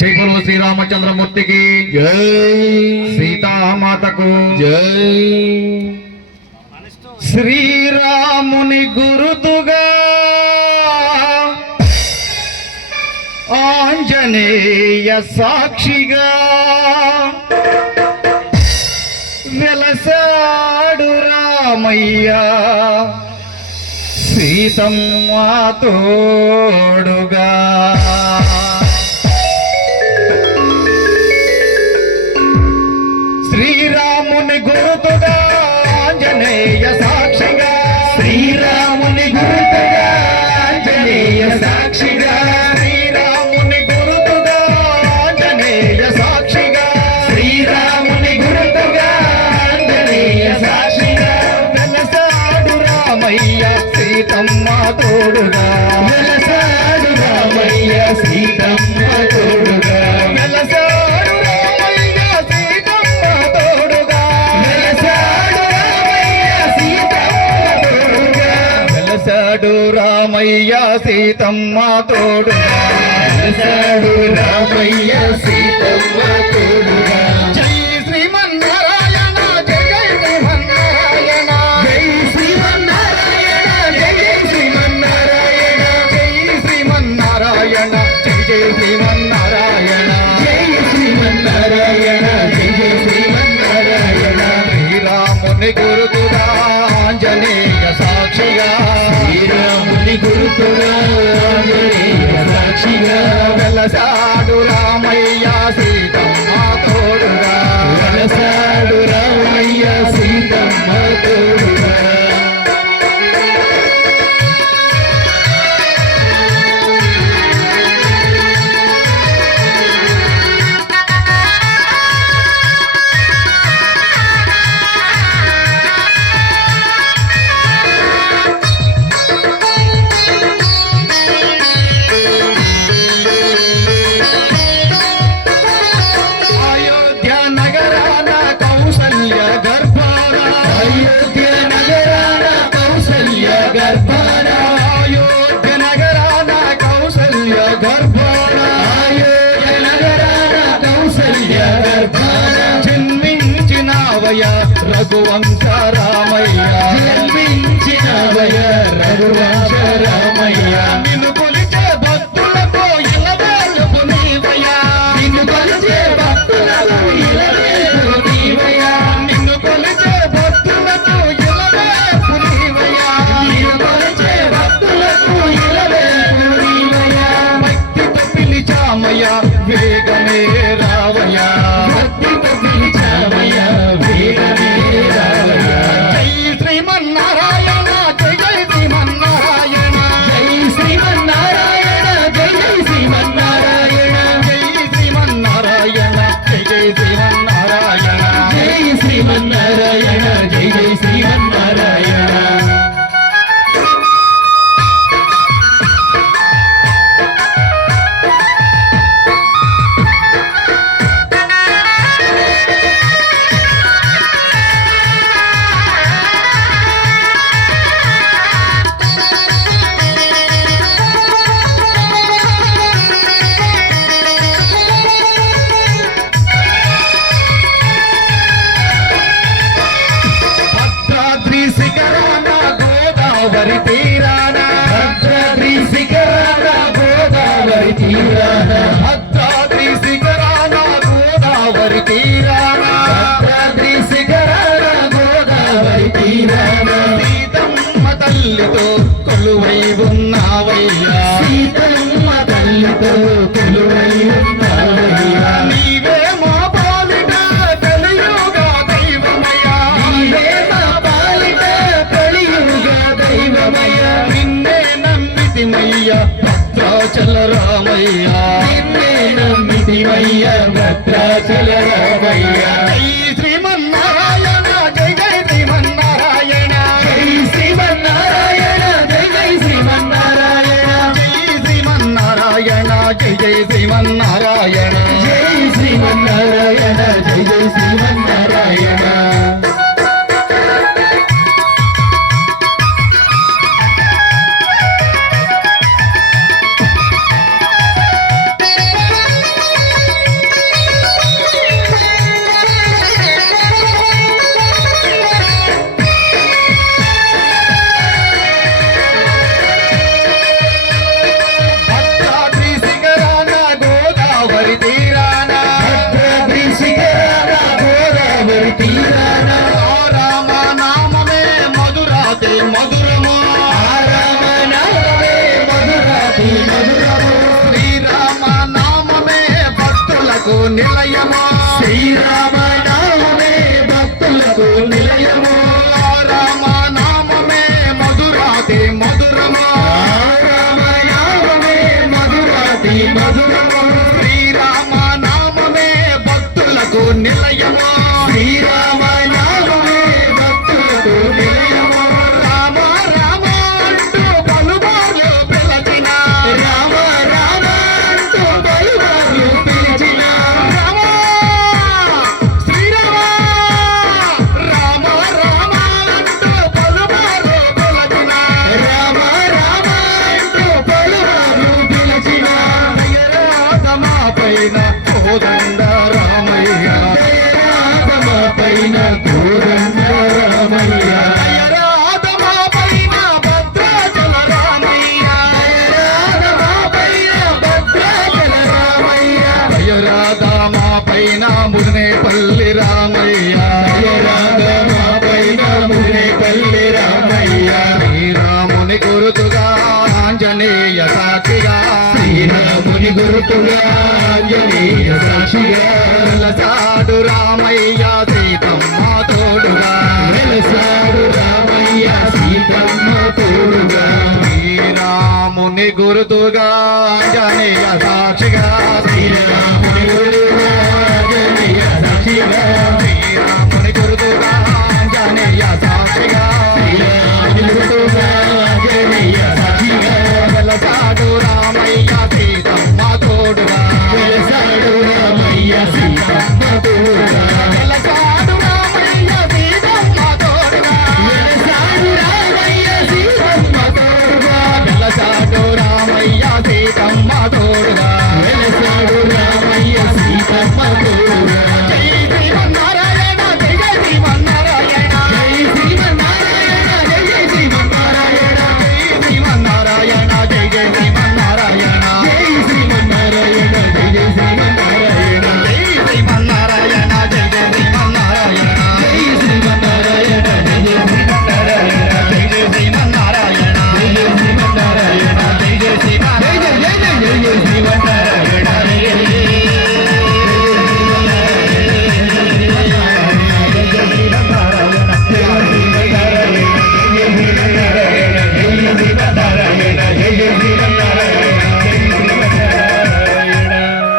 జై శ్రీరామచంద్రమూర్తికి జై. సీతామాతకు జై. శ్రీరాముని గురుతుగా ఆంజనేయ సాక్షిగా వెలసాడురా. రామయ్యా సీతమ్మ తోడుగా. కలిశాడు రామయ్య సీతమ్మ తోడు. కలిశాడు రామయ్య సీతమ్మ తోడు. Thank you. రఘువంశ రామయ్య జన్మించినవయ రఘువంశ రామయ్య నిన్ను కొలిచే భక్తులకు ఇలవేలుపు నీవయ్యా. నిన్ను కొలిచే భక్తులకు నిన్ను కొలిచే భక్తులకు నిన్ను కొలిచే భక్తులకు ఇలవేలుపు భక్తితో పిలిచామయ్యా వేగమే retira. భద్రాచల రమయ్యా நிலையமா? செய்யறா ఆంజనేయ సాక్షిగా. శ్రీరాముని గురుతుగా సాక్షిగా. సాడు రామయ్య సీతమ్మ తోడుగా. వెలసాడు రామయ్య సీతమ్మ తోడుగా. శ్రీరాముని గురుతుగా ఆంజనేయ సాక్షిగా. శ్రీరాముని గురుగా ఆంజనేయ సాక్షిగా. రామయ్య సీతమ్మ తోడుగా. వెలసాడు రామయ్య సీతమ్మ తోడుగా.